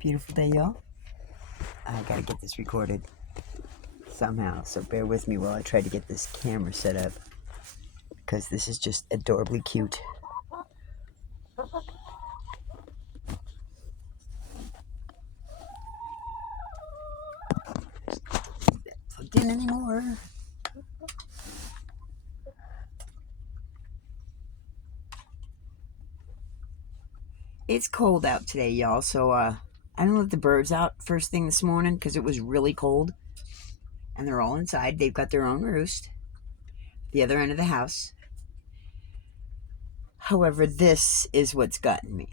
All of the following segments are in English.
Beautiful day, y'all. I gotta get this recorded somehow, so bear with me while I try to get this camera set up, because this is just adorably cute. Plugged in anymore. It's cold out today, y'all, so I didn't let the birds out first thing this morning because it was really cold, and they're all inside. They've got their own roost, the other end of the house. However, this is what's gotten me.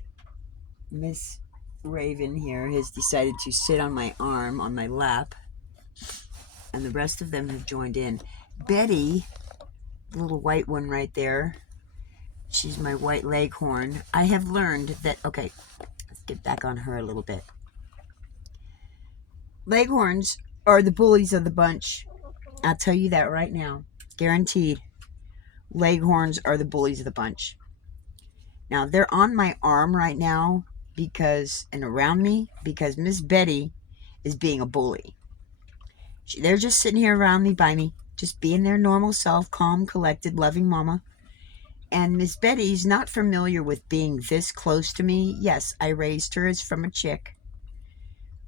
Miss Raven here has decided to sit on my arm, on my lap, and the rest of them have joined in. Betty, the little white one right there, she's my white leghorn. I have learned that, okay, let's get back on her a little bit. Leghorns are the bullies of the bunch. I'll tell you that right now. Guaranteed. Leghorns are the bullies of the bunch. Now, they're on my arm right now and around me because Miss Betty is being a bully. They're just sitting here around me, by me, just being their normal self, calm, collected, loving mama. And Miss Betty's not familiar with being this close to me. Yes, I raised her as from a chick,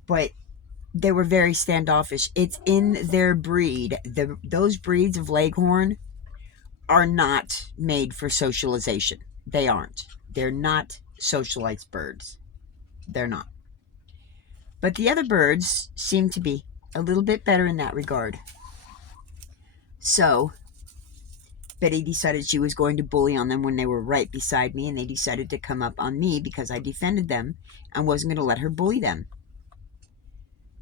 but they were very standoffish. It's in their breed. Those breeds of leghorn are not made for socialization. They aren't. They're not socialized birds. They're not. But the other birds seem to be a little bit better in that regard. So Betty decided she was going to bully on them when they were right beside me, and they decided to come up on me because I defended them and wasn't going to let her bully them.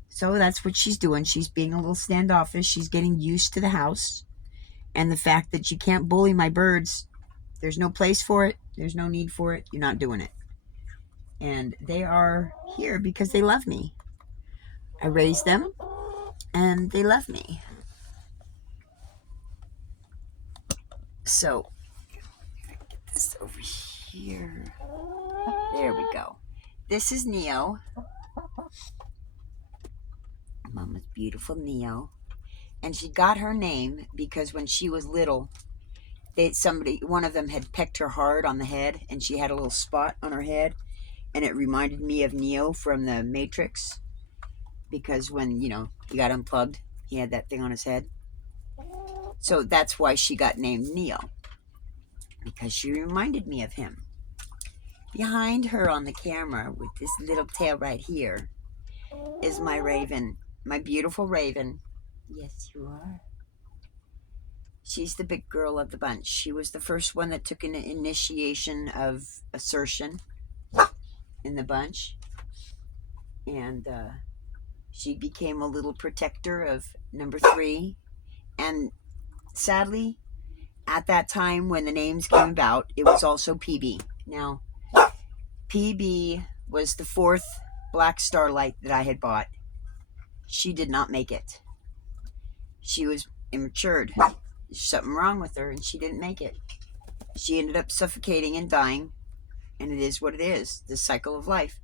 So that's what she's doing. She's being a little standoffish. She's getting used to the house and the fact that you can't bully my birds. There's no place for it. There's no need for it. You're not doing it. And they are here because they love me. I raised them, and they love me. So, get this over here. There we go. This is Neo. Mama's beautiful Neo. And she got her name because when she was little, one of them had pecked her hard on the head, and she had a little spot on her head, and it reminded me of Neo from the Matrix, because when, he got unplugged, he had that thing on his head. So that's why she got named Neo, because she reminded me of him. Behind her on the camera with this little tail right here is my raven, my beautiful raven. Yes, you are. She's the big girl of the bunch. She was the first one that took an initiation of assertion in the bunch. And she became a little protector of number 3. And sadly, at that time when the names came about, it was also PB. Now, PB was the 4th black starlight that I had bought. She did not make it. She was immatured. There's something wrong with her, and she didn't make it. She ended up suffocating and dying, and it is what it is, the cycle of life.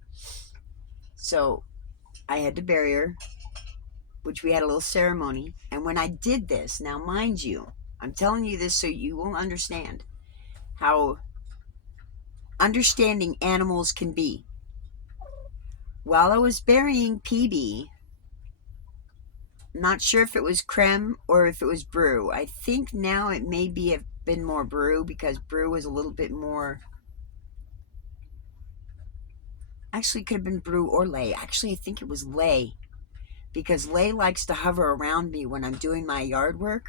So I had to bury her, which we had a little ceremony. And when I did this, now mind you, I'm telling you this so you will understand how understanding animals can be. While I was burying PB, I'm not sure if it was creme or if it was brew. I think now it may have been more brew, because brew was a little bit more. Actually, it could have been brew or lay. Actually, I think it was lay, because lay likes to hover around me when I'm doing my yard work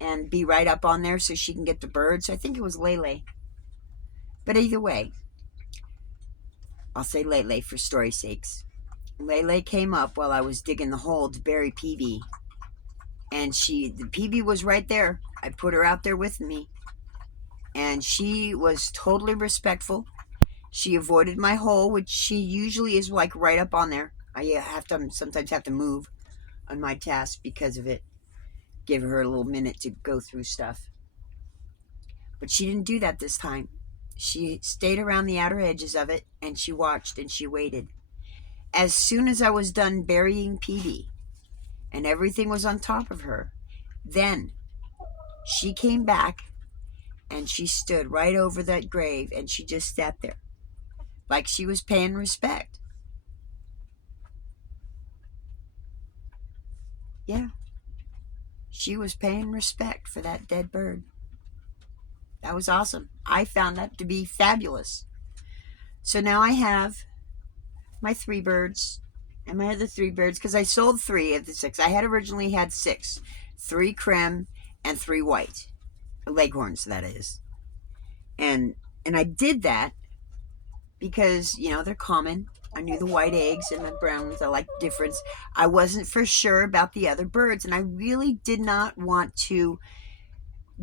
and be right up on there so she can get the birds. So I think it was lay. But either way, I'll say lay for story's sakes. Lay came up while I was digging the hole to bury PB. And the PB was right there. I put her out there with me. And she was totally respectful. She avoided my hole, which she usually is like right up on there. I sometimes have to move on my task because of it. Give her a little minute to go through stuff. But she didn't do that this time. She stayed around the outer edges of it, and she watched and she waited. as soon as I was done burying Petey and everything was on top of her, then she came back and she stood right over that grave and she just sat there like she was paying respect. Yeah, she was paying respect for that dead bird. That was awesome. I found that to be fabulous. So now I have my 3 birds and my other 3 birds, because I sold 3 of the 6. I had originally had 6, 3 creme and 3 white leghorns, that is. And I did that because, you know, they're common. I knew the white eggs and the brown ones. I liked the difference. I wasn't for sure about the other birds, and I really did not want to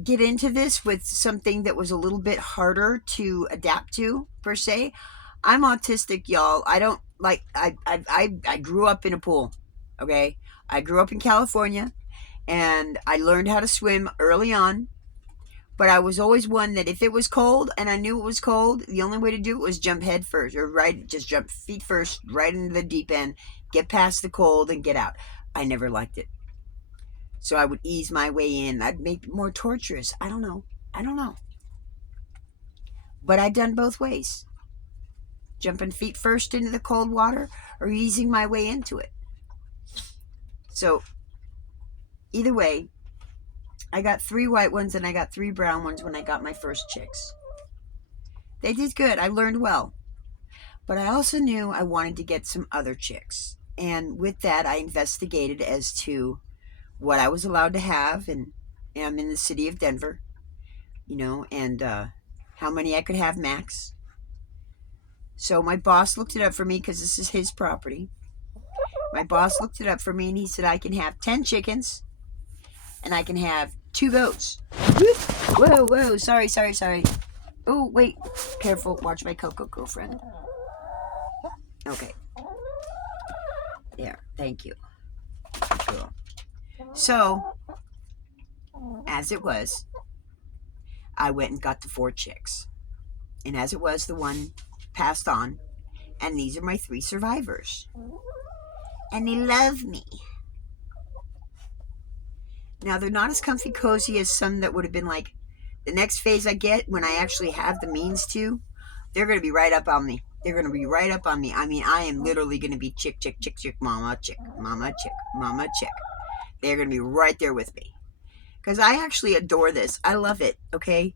get into this with something that was a little bit harder to adapt to, per se. I'm autistic, y'all. I don't like, I grew up in a pool, okay? I grew up in California, and I learned how to swim early on. But I was always one that if it was cold and I knew it was cold, the only way to do it was jump head first, or just jump feet first right into the deep end, get past the cold and get out. I never liked it. So I would ease my way in. I'd make it more torturous. I don't know. But I'd done both ways. Jumping feet first into the cold water or easing my way into it. So either way, I got 3 white ones and I got 3 brown ones when I got my first chicks. They did good. I learned well. But I also knew I wanted to get some other chicks. And with that, I investigated as to what I was allowed to have. And I'm in the city of Denver, you know, and how many I could have max. So my boss looked it up for me because this is his property. My boss looked it up for me and he said I can have 10 chickens and I can have 2 goats. Whoa, sorry. Oh, wait, careful, watch my Coco girlfriend. Okay. There, thank you. Cool. So, as it was, I went and got the 4 chicks. And as it was, the one passed on. And these are my 3 survivors. And they love me. Now, they're not as comfy cozy as some that would have been like, the next phase I get, when I actually have the means to, they're going to be right up on me. I mean, I am literally going to be chick, mama, chick. They're going to be right there with me. Because I actually adore this. I love it, okay?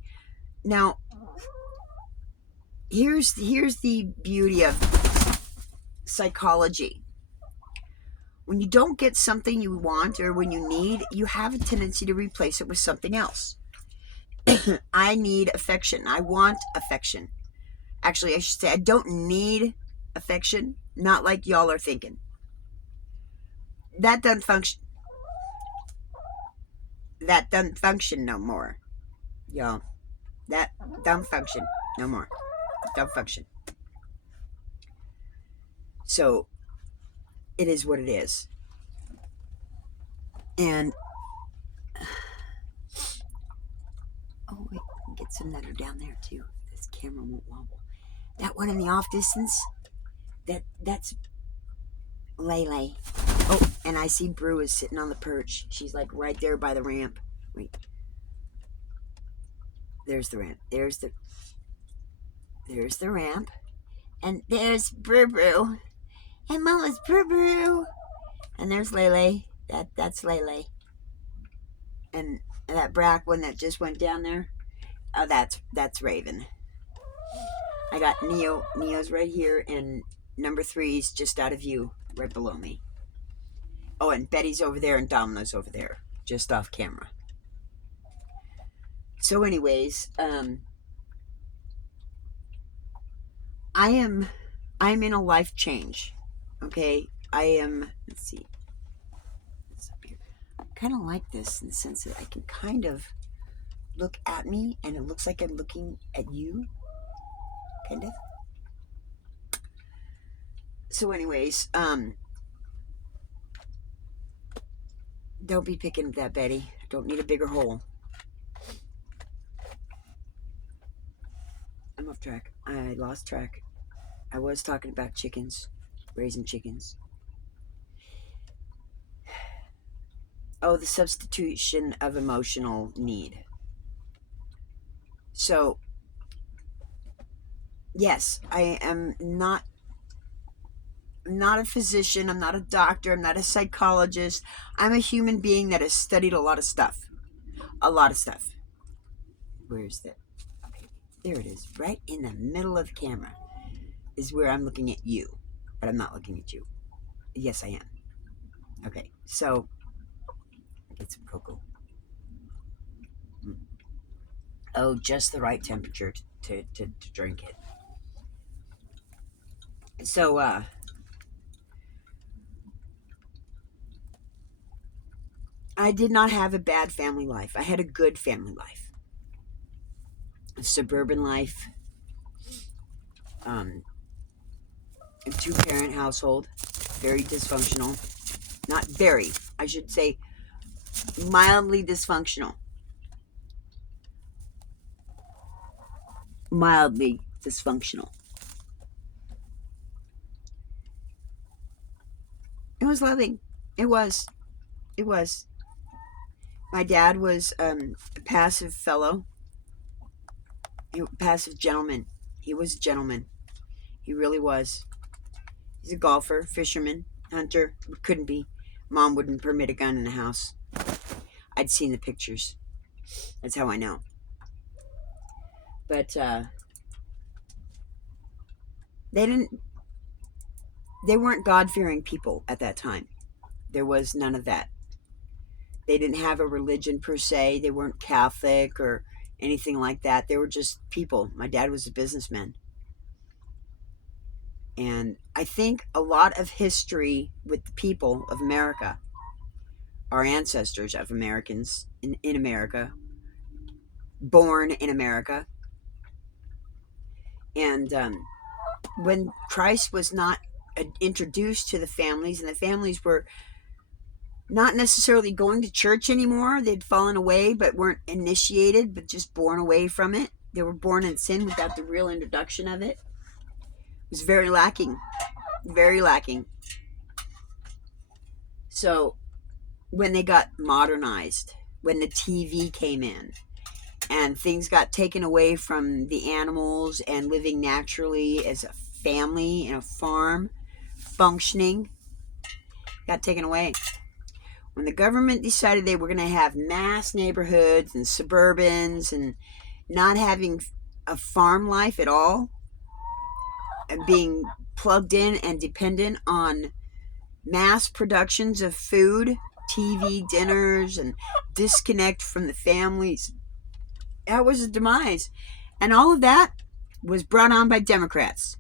Now, here's the beauty of psychology. When you don't get something you want or when you need, you have a tendency to replace it with something else. I need affection. I want affection. Actually, I should say I don't need affection. Not like y'all are thinking. That doesn't function. That doesn't function no more, y'all. That don't function no more. Don't function. So, it is what it is. And oh wait, get some that are down there too. This camera won't wobble. That one in the off distance, that's Lele. Oh, and I see Brew is sitting on the perch. She's like right there by the ramp. Wait. There's the ramp. There's the ramp. And there's Brew. And Mama's Brew. And there's Lele. That's Lele. And that black one that just went down there, oh, that's Raven. I got Neo. Neo's right here, and number 3's just out of view, right below me. Oh, and Betty's over there, and Domino's over there, just off camera. So, anyways, I'm in a life change. Okay, I am. Let's see. I kind of like this in the sense that I can kind of look at me and it looks like I'm looking at you, kind of. So anyways, don't be picking at that, Betty. Don't need a bigger hole. I'm off track. I lost track. I was talking about chickens. raising chickens. Oh, the substitution of emotional need. So, yes, I am not a physician, I'm not a doctor, I'm not a psychologist. I'm a human being that has studied a lot of stuff. A lot of stuff. Where's that? Okay, there it is. Right in the middle of the camera is where I'm looking at you. But I'm not looking at you. Yes, I am. Okay, so get some cocoa. Oh, just the right temperature to drink it. So, I did not have a bad family life. I had a good family life. A suburban life. A two-parent household. Very dysfunctional. Not very. I should say mildly dysfunctional. Mildly dysfunctional. It was loving. It was. It was. My dad was a passive fellow. A passive gentleman. He was a gentleman. He really was. He's a golfer, fisherman, hunter. Couldn't be. Mom wouldn't permit a gun in the house. I'd seen the pictures. That's how I know. But they weren't God-fearing people at that time. There was none of that. They didn't have a religion per se. They weren't Catholic or anything like that. They were just people. My dad was a businessman. And I think a lot of history with the people of America, our ancestors of Americans in America, born in America, and when Christ was not introduced to the families, and the families were not necessarily going to church anymore. They'd fallen away, but weren't initiated, but just born away from it. They were born in sin without the real introduction of it. It was very lacking. Very lacking. So when they got modernized, when the TV came in, and things got taken away from the animals and living naturally as a family in a farm, functioning, got taken away. When the government decided they were going to have mass neighborhoods and suburbans and not having a farm life at all and being plugged in and dependent on mass productions of food, TV dinners, and disconnect from the families, that was a demise. And all of that was brought on by Democrats.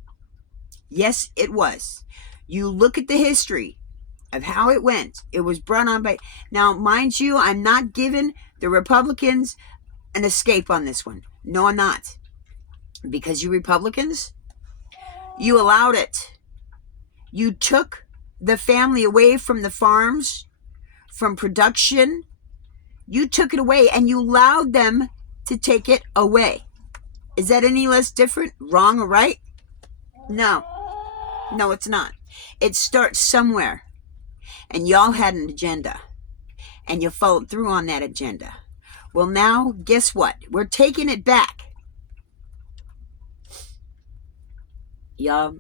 Yes, it was. You look at the history of how it went. It was brought on by... Now, mind you, I'm not giving the Republicans an escape on this one. No, I'm not. Because you Republicans, you allowed it. You took the family away from the farms, from production. You took it away and you allowed them to take it away. Is that any less different, wrong, or right? No. No, it's not. It starts somewhere. And y'all had an agenda. And you followed through on that agenda. Well, now, guess what? We're taking it back. Y'all,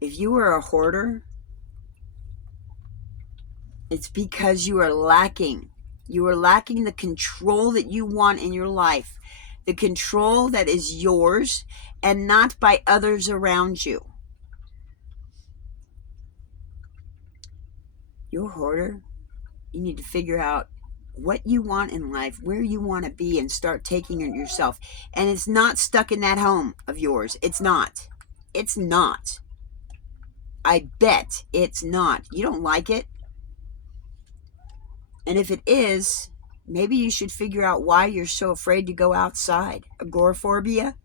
if you were a hoarder, it's because you are lacking. You are lacking the control that you want in your life. The control that is yours and not by others around you. You're a hoarder. You need to figure out what you want in life, where you want to be, and start taking it yourself. And it's not stuck in that home of yours. It's not. It's not. I bet it's not. You don't like it. And if it is, maybe you should figure out why you're so afraid to go outside. Agoraphobia?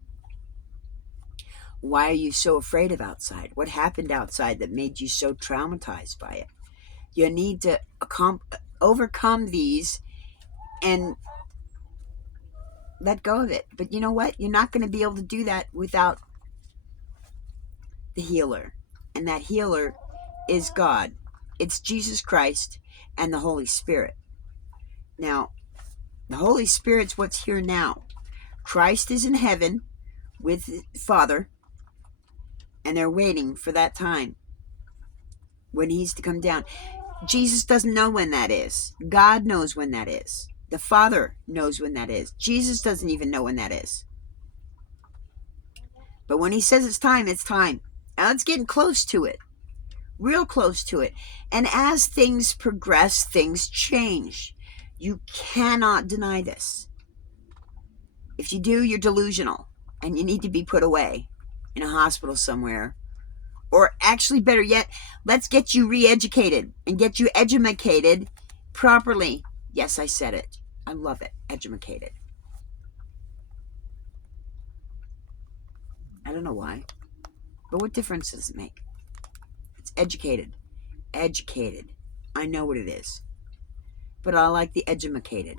Why are you so afraid of outside? What happened outside that made you so traumatized by it? You need to overcome these and let go of it. But you know what? You're not going to be able to do that without the healer. And that healer is God. It's Jesus Christ and the Holy Spirit. Now, the Holy Spirit's what's here now. Christ is in heaven with the Father, and they're waiting for that time when he's to come down. Jesus doesn't know when that is. God knows when that is. The Father knows when that is. Jesus doesn't even know when that is. But when he says it's time, it's time. Now it's getting close to it. Real close to it. And as things progress, things change. You cannot deny this. If you do, you're delusional. And you need to be put away in a hospital somewhere. Or actually, better yet, let's get you re-educated and get you edumacated properly. Yes, I said it. I love it. Edumacated. I don't know why. But what difference does it make? It's educated. Educated. I know what it is. But I like the edumacated.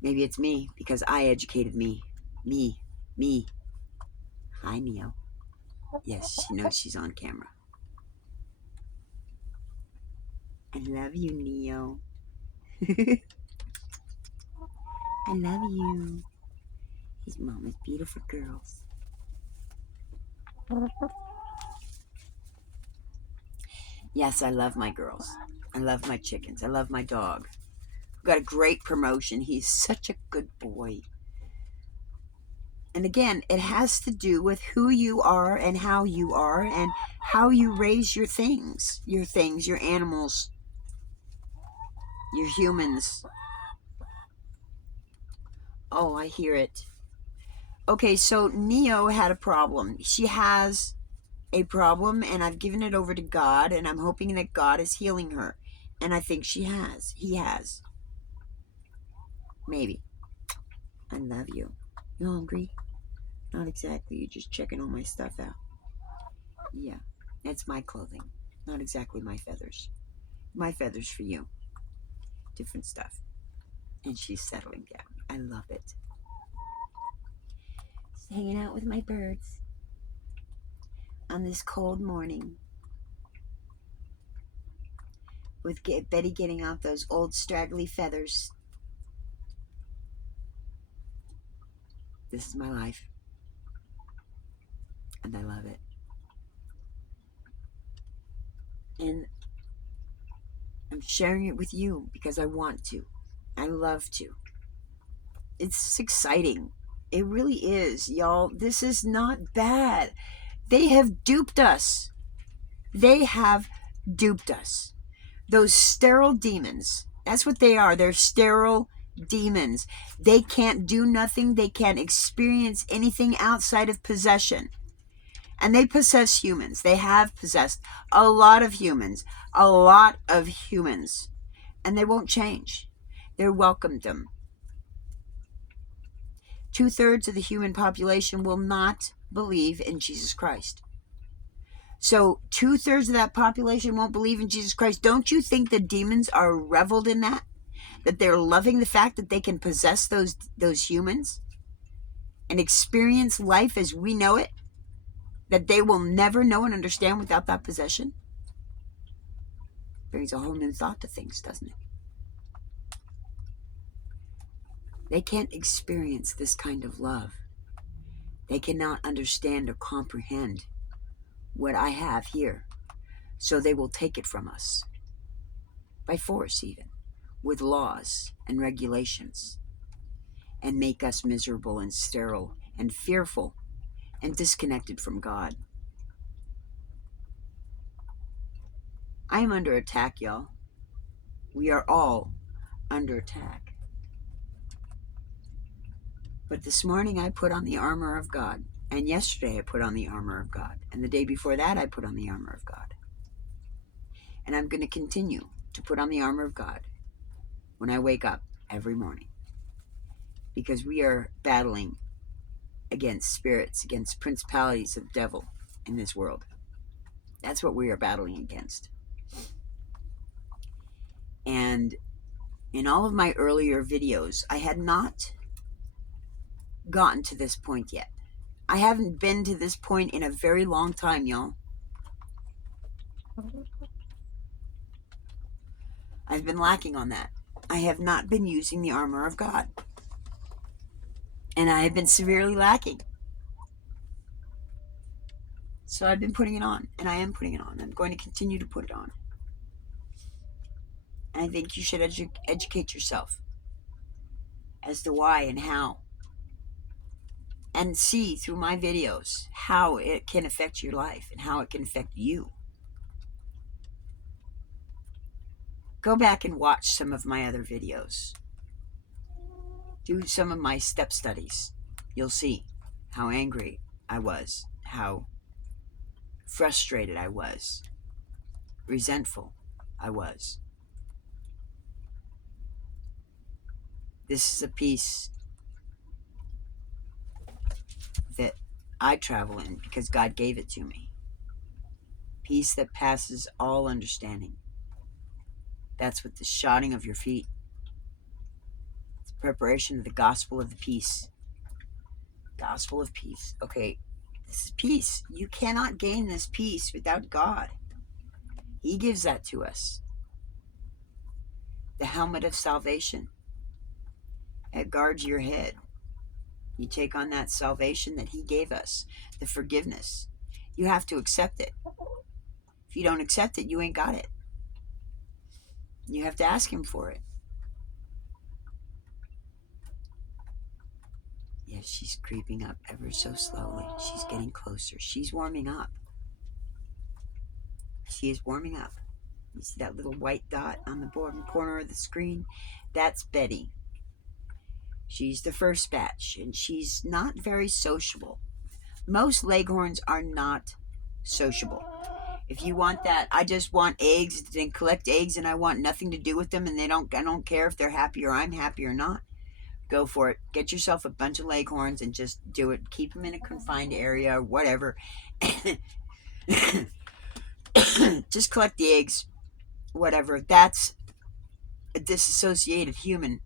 Maybe it's me because I educated me. Me. Hi, Neo. Yes, she knows she's on camera. I love you, Neo. I love you. He's Mama's beautiful girls. Yes, I love my girls. I love my chickens. I love my dog. We've got a great promotion. He's such a good boy. And again, it has to do with who you are and how you raise your things, your animals, your humans. Oh, I hear it. Okay, so Neo had a problem. She has a problem, and I've given it over to God, and I'm hoping that God is healing her. And I think she has. He has. Maybe. I love you. You hungry? Not exactly. You're just checking all my stuff out. Yeah, that's my clothing. Not exactly my feathers. My feathers for you. Different stuff. And she's settling down. I love it. Just hanging out with my birds on this cold morning. With Betty getting out those old straggly feathers. This is my life. And I love it. And I'm sharing it with you because I want to. I love to. It's exciting. It really is, y'all. This is not bad. They have duped us. They have duped us. Those sterile demons. That's what they are. They're sterile demons. They can't do nothing. They can't experience anything outside of possession. And they possess humans. They have possessed a lot of humans. A lot of humans. And they won't change. They're welcomed them. 2/3 of the human population will not believe in Jesus Christ. So 2/3 of that population won't believe in Jesus Christ. Don't you think the demons are reveled in that? That they're loving the fact that they can possess those humans and experience life as we know it? That they will never know and understand without that possession? Brings a whole new thought to things, doesn't it? They can't experience this kind of love. They cannot understand or comprehend what I have here. So they will take it from us. By force, even. With laws and regulations. And make us miserable and sterile and fearful and disconnected from God. I am under attack, y'all. We are all under attack. But this morning I put on the armor of God. And yesterday I put on the armor of God. And the day before that I put on the armor of God. And I'm going to continue to put on the armor of God when I wake up every morning. Because we are battling against spirits, against principalities of the devil in this world. That's what we are battling against. And in all of my earlier videos, I had not gotten to this point yet. I haven't been to this point in a very long time, y'all. I've been lacking on that. I have not been using the armor of God. And I have been severely lacking. So I've been putting it on, and I am putting it on. I'm going to continue to put it on. And I think you should educate yourself as to why and how. And see through my videos how it can affect your life and how it can affect you. Go back and watch some of my other videos. Do some of my step studies. You'll see how angry I was, how frustrated I was, resentful I was. This is a peace that I travel in because God gave it to me. Peace that passes all understanding. That's what the shodding of your feet. It's preparation of the gospel of the peace. Gospel of peace. Okay, this is peace. You cannot gain this peace without God. He gives that to us. The helmet of salvation. It guards your head. You take on that salvation that He gave us, the forgiveness. You have to accept it. If you don't accept it, you ain't got it. You have to ask Him for it. Yes, she's creeping up ever so slowly. She's getting closer. She's warming up. She is warming up. You see that little white dot on the bottom corner of the screen? That's Betty. She's the first batch, and she's not very sociable. Most leghorns are not sociable. If you want that, I just want eggs and collect eggs, and I want nothing to do with them, and I don't care if they're happy or I'm happy or not. Go for it. Get yourself a bunch of leghorns and just do it. Keep them in a confined area or whatever. Just collect the eggs, whatever. That's a disassociated human.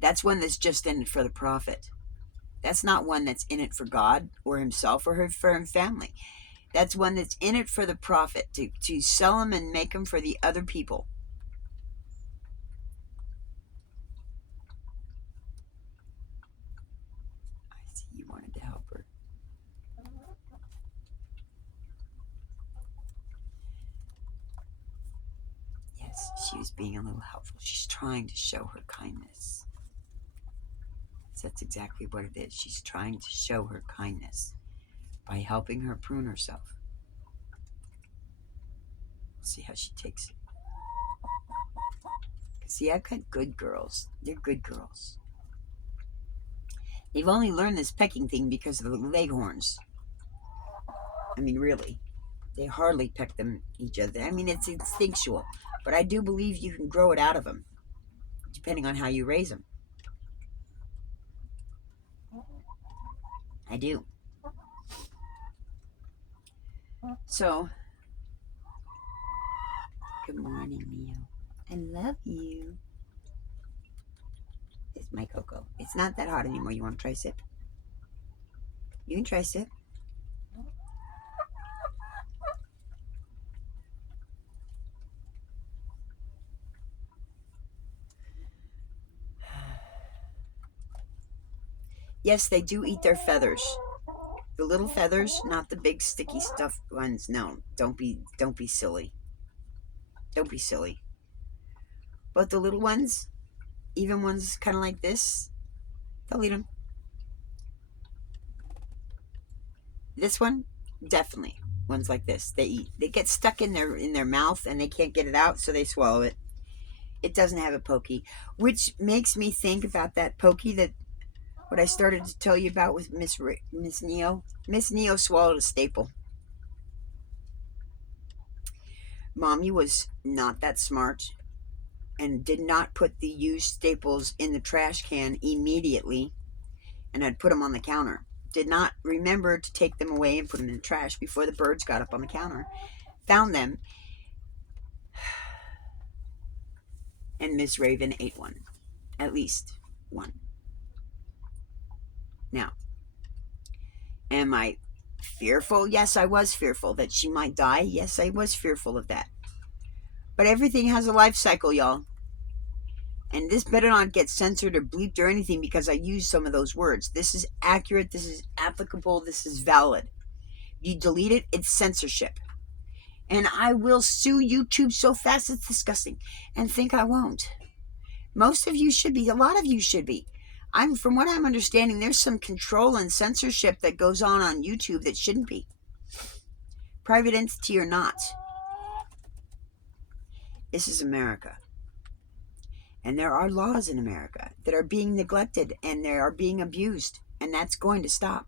That's one that's just in it for the profit. That's not one that's in it for God or himself or for her family. That's one that's in it for the profit, to sell them and make them for the other people. I see you wanted to help her. Yes, she was being a little helpful. She's trying to show her kindness. So that's exactly what it is. She's trying to show her kindness by helping her prune herself. See how she takes it. See, I've got good girls. They're good girls. They've only learned this pecking thing because of the leghorns. I mean, really. They hardly peck them each other. I mean, it's instinctual. But I do believe you can grow it out of them, depending on how you raise them. I do. So, good morning, Neo. I love you. It's my cocoa. It's not that hot anymore. You want to try a sip? You can try a sip. Yes, they do eat their feathers. The little feathers, not the big sticky stuffed ones. No, don't be silly. Don't be silly. But the little ones, even ones kind of like this, they'll eat them. This one, definitely. Ones like this, they eat. They get stuck in their mouth and they can't get it out, so they swallow it. It doesn't have a pokey, which makes me think about that pokey that what I started to tell you about with Miss Neo. Miss Neo swallowed a staple. Mommy was not that smart and did not put the used staples in the trash can immediately, and I'd put them on the counter. Did not remember to take them away and put them in the trash before the birds got up on the counter. Found them, and Miss Raven ate one. At least one. Now, Am I fearful? Yes, I was fearful that she might die. Yes, I was fearful of that. But everything has a life cycle, y'all. And this better not get censored or bleeped or anything because I use some of those words. This is accurate. This is applicable. This is valid. You delete it, it's censorship. And I will sue YouTube so fast it's disgusting. And think I won't. Most of you should be. A lot of you should be. From what I'm understanding, there's some control and censorship that goes on YouTube that shouldn't be. Private entity or not. This is America. And there are laws in America that are being neglected and they are being abused. And that's going to stop.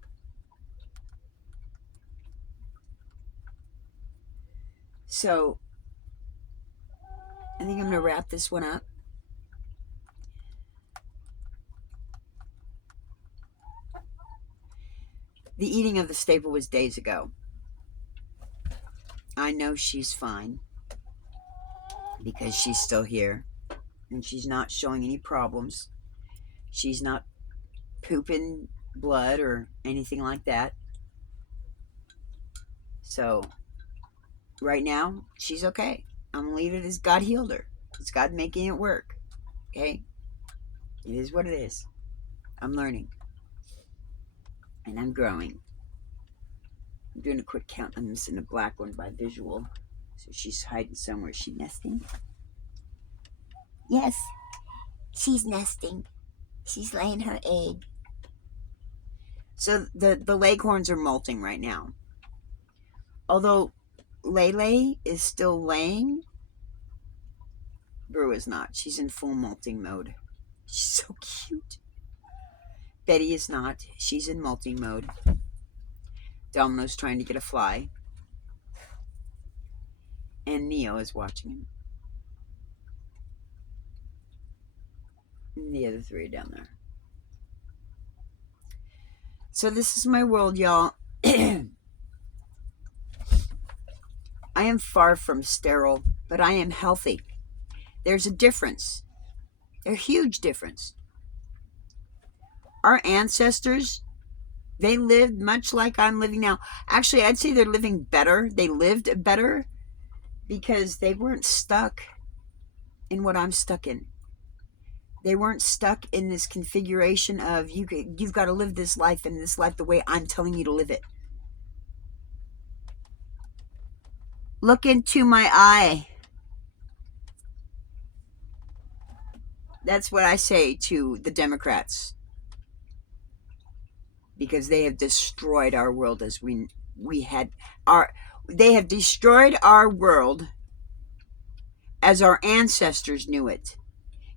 So, I think I'm going to wrap this one up. The eating of the staple was days ago. I know she's fine because she's still here and she's not showing any problems. She's not pooping blood or anything like that. So, right now, she's okay. I'm going to leave it as God healed her. It's God making it work. Okay? It is what it is. I'm learning. And I'm growing. I'm doing a quick count. I'm missing a black one by visual. So she's hiding somewhere. Is she nesting? Yes. She's nesting. She's laying her egg. So the leghorns are molting right now. Although Lele is still laying, Brew is not. She's in full molting mode. She's so cute. Betty is not. She's in molting mode. Domino's trying to get a fly. And Neo is watching him. And the other three are down there. So this is my world, y'all. I am far from sterile, but I am healthy. There's a difference. A huge difference. Our ancestors, they lived much like I'm living now. Actually, I'd say they're living better. They lived better because they weren't stuck in what I'm stuck in. They weren't stuck in this configuration of you've got to live this life and this life the way I'm telling you to live it. Look into my eye. That's what I say to the Democrats. Because they have destroyed our world as they have destroyed our world as our ancestors knew it.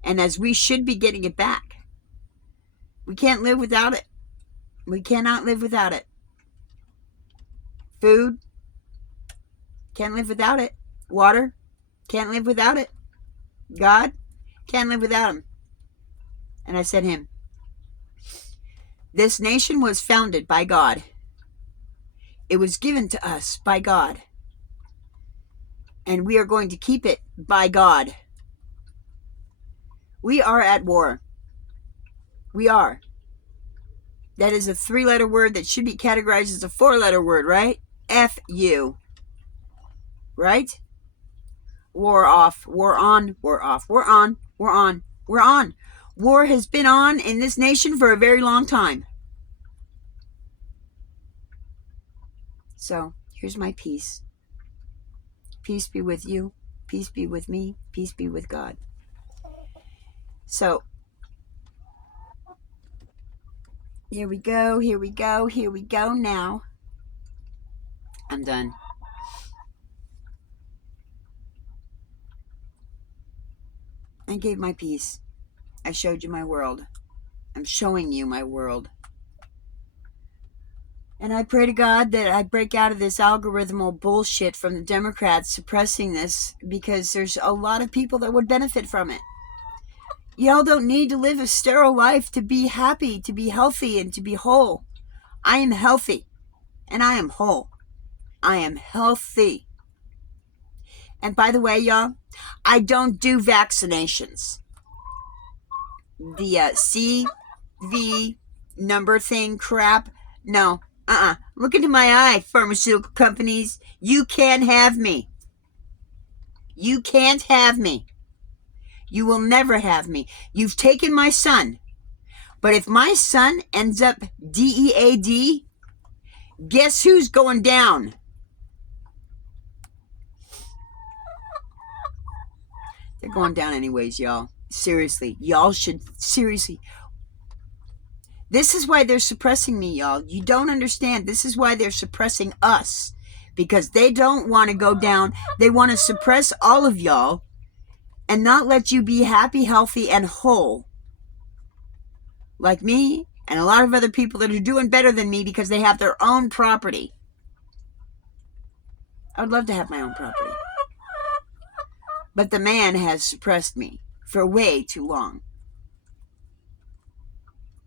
And as we should be getting it back. We can't live without it. We cannot live without it. Food, can't live without it. Water, can't live without it. God, can't live without him. And I said him. This nation was founded by God. It was given to us by God. And we are going to keep it by God. We are at war. We are. That is a 3-letter word that should be categorized as a 4-letter word, right? F-U. Right? War off. War on. War off. War on. War on. We're on. War has been on in this nation for a very long time. So, here's my peace. Peace be with you. Peace be with me. Peace be with God. So, here we go. Here we go. Here we go now. I'm done. I gave my piece. I showed you my world. I'm showing you my world. And I pray to God that I break out of this algorithmal bullshit from the Democrats suppressing this, because there's a lot of people that would benefit from it. Y'all don't need to live a sterile life to be happy, to be healthy, and to be whole. I am healthy, and I am whole. I am healthy. And by the way, y'all, I don't do vaccinations. The CV number thing crap, no, Look into my eye, pharmaceutical companies. You can't have me. You can't have me. You will never have me. You've taken my son. But if my son ends up DEAD, guess who's going down? They're going down anyways, y'all. Seriously. Y'all should, seriously. This is why they're suppressing me, y'all. You don't understand. This is why they're suppressing us. Because they don't want to go down. They want to suppress all of y'all and not let you be happy, healthy, and whole. Like me and a lot of other people that are doing better than me because they have their own property. I would love to have my own property. But the man has suppressed me for way too long.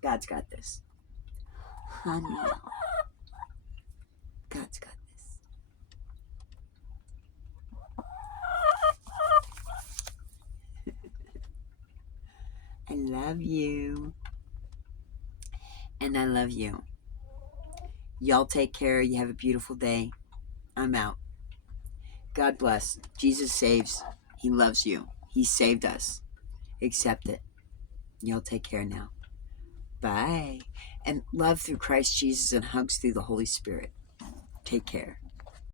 God's got this. Honey. God's got this. I love you. And I love you. Y'all take care. You have a beautiful day. I'm out. God bless. Jesus saves. He loves you. He saved us. Accept it. Y'all take care now. Bye. And love through Christ Jesus and hugs through the Holy Spirit. Take care.